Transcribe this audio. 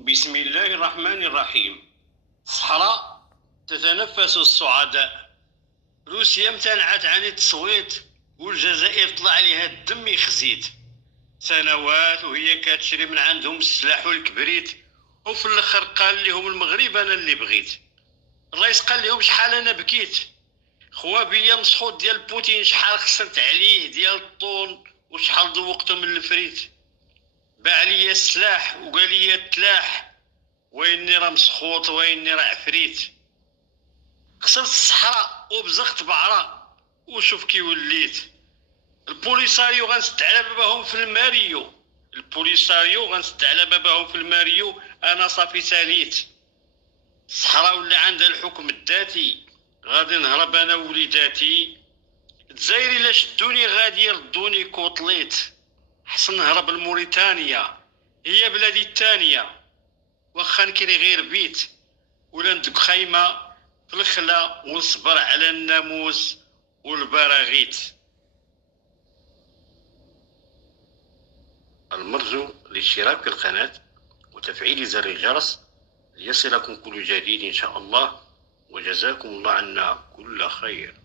بسم الله الرحمن الرحيم. صحراء تتنفس الصعداء. روسيا امتنعت عن التصويت والجزائر طلع عليها الدم يخزيت. سنوات وهي كتشري من عندهم السلاح والكبريت، وفي الاخر قال لهم المغرب انا اللي بغيت. الرئيس قال لهم شحال انا بكيت. خوابيا مسخوط ديال بوتين شحال خسرت عليه ديال الطون وشحال ذوقته من الفريت. باع ليا السلاح وقال لي تلاح، ويني راه مسخوط ويني راه عفريت. خسرت الصحراء وبزقت بعرة وشوف كي وليت. البوليساريو غنسد على باباهم في الماريو. البوليساريو غنسد على باباهم في الماريو، انا صافي ساليت. الصحراء ولا عندها الحكم الذاتي، غادي نهرب انا ووليداتي. الجزائر الا شدوني غادي يردوني كوطليت. حسن نهرب لموريتانيا، هي بلادي الثانيه. واخا نكري غير بيت ولا ندق خيمة في الخلا ونصبر على الناموس والبراغيث. المرجو الاشتراك في القناة وتفعيل زر الجرس ليصلكم كل جديد إن شاء الله، وجزاكم الله عنا كل خير.